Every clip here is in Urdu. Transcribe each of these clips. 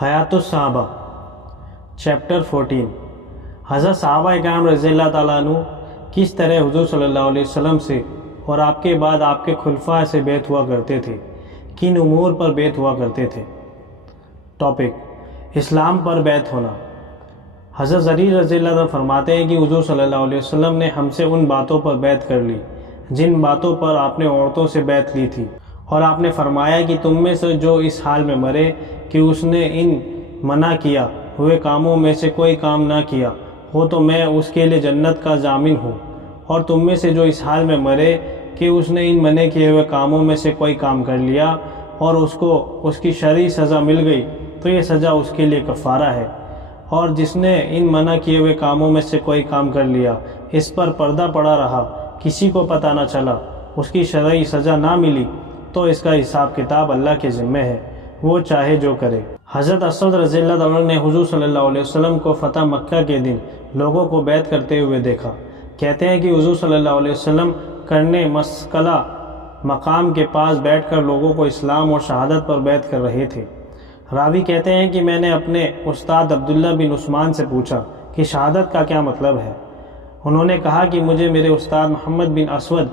حیات الصحابہ چیپٹر 14 حضرت صحابہ اکرام رضی اللہ تعالیٰ عنہ کس طرح حضور صلی اللہ علیہ وسلم سے اور آپ کے بعد آپ کے خلفاء سے بیعت ہوا کرتے تھے، کن امور پر بیعت ہوا کرتے تھے۔ ٹاپک: اسلام پر بیعت ہونا۔ حضرت زریر رضی اللہ عنہ فرماتے ہیں کہ حضور صلی اللہ علیہ وسلم نے ہم سے ان باتوں پر بیعت کر لی جن باتوں پر آپ نے عورتوں سے بیعت لی تھی، اور آپ نے فرمایا کہ تم میں سے جو اس حال میں مرے کہ اس نے ان منع کیا ہوئے کاموں میں سے کوئی کام نہ کیا ہو تو میں اس کے لیے جنت کا ضامن ہوں، اور تم میں سے جو اس حال میں مرے کہ اس نے ان منع کیے ہوئے کاموں میں سے کوئی کام کر لیا اور اس کو اس کی شرعی سزا مل گئی تو یہ سزا اس کے لیے کفارہ ہے، اور جس نے ان منع کیے ہوئے کاموں میں سے کوئی کام کر لیا، اس پر پردہ پڑا رہا، کسی کو پتہ نہ چلا، اس کی شرعی سزا نہ ملی تو اس کا حساب کتاب اللہ کے ذمہ ہے، وہ چاہے جو کرے۔ حضرت اسود رضی اللہ عنہ نے حضور صلی اللہ علیہ وسلم کو فتح مکہ کے دن لوگوں کو بیعت کرتے ہوئے دیکھا۔ کہتے ہیں کہ حضور صلی اللہ علیہ وسلم کرنے مسکلہ مقام کے پاس بیٹھ کر لوگوں کو اسلام اور شہادت پر بیعت کر رہے تھے۔ راوی کہتے ہیں کہ میں نے اپنے استاد عبداللہ بن عثمان سے پوچھا کہ شہادت کا کیا مطلب ہے۔ انہوں نے کہا کہ مجھے میرے استاد محمد بن اسود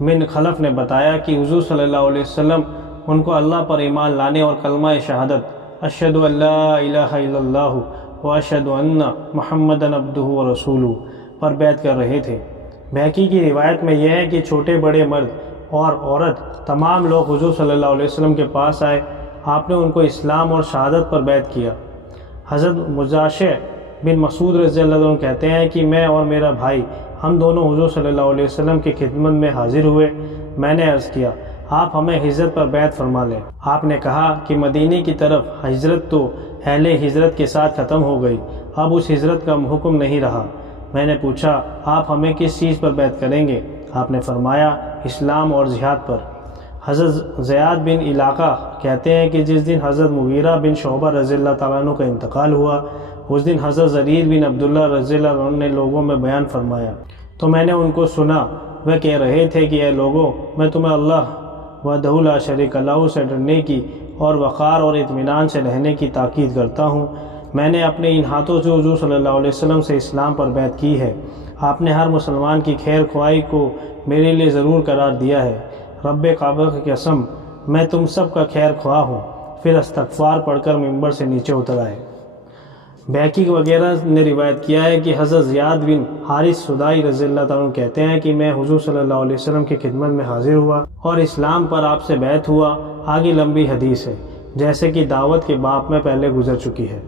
بن خلف نے بتایا کہ حضور صلی اللہ علیہ وسلم ان کو اللہ پر ایمان لانے اور کلمہ شہادت اشہد ان لا الہ الا اللہ و اشہد ان محمدًا عبدہ و رسولہ پر بیعت کر رہے تھے۔ بہقی کی روایت میں یہ ہے کہ چھوٹے بڑے مرد اور عورت تمام لوگ حضور صلی اللہ علیہ وسلم کے پاس آئے، آپ نے ان کو اسلام اور شہادت پر بیعت کیا۔ حضرت مجاشع بن مسعود رضی اللہ عنہ کہتے ہیں کہ میں اور میرا بھائی ہم دونوں حضور صلی اللہ علیہ وسلم کی خدمت میں حاضر ہوئے۔ میں نے عرض کیا، آپ ہمیں ہجرت پر بیعت فرما لیں۔ آپ نے کہا کہ مدینے کی طرف ہجرت تو اہل ہجرت کے ساتھ ختم ہو گئی، اب اس ہجرت کا حکم نہیں رہا۔ میں نے پوچھا، آپ ہمیں کس چیز پر بیعت کریں گے؟ آپ نے فرمایا، اسلام اور جہاد پر۔ حضرت زیاد بن علاقہ کہتے ہیں کہ جس دن حضرت مغیرہ بن شعبہ رضی اللہ تعالیٰ عنہ کا انتقال ہوا، اس دن حضرت زریر بن عبداللہ رضی اللہ عنہ نے لوگوں میں بیان فرمایا تو میں نے ان کو سنا، وہ کہہ رہے تھے کہ اے لوگوں، میں تمہیں اللہ وحدہ لا شریک لہ سے ڈرنے کی اور وقار اور اطمینان سے رہنے کی تاکید کرتا ہوں۔ میں نے اپنے ان ہاتھوں سے حضور صلی اللہ علیہ وسلم سے اسلام پر بیعت کی ہے۔ آپ نے ہر مسلمان کی خیر خواہی کو میرے لیے ضرور قرار دیا ہے۔ رب کعبہ کی قسم، میں تم سب کا خیر خواہ ہوں۔ پھر استغفار پڑھ کر ممبر سے نیچے اتر آئے۔ بہقی وغیرہ نے روایت کیا ہے کہ حضرت زیاد بن حارث سدائی رضی اللہ عنہ کہتے ہیں کہ میں حضور صلی اللہ علیہ وسلم کی خدمت میں حاضر ہوا اور اسلام پر آپ سے بیعت ہوا۔ آگے لمبی حدیث ہے، جیسے کہ دعوت کے باب میں پہلے گزر چکی ہے۔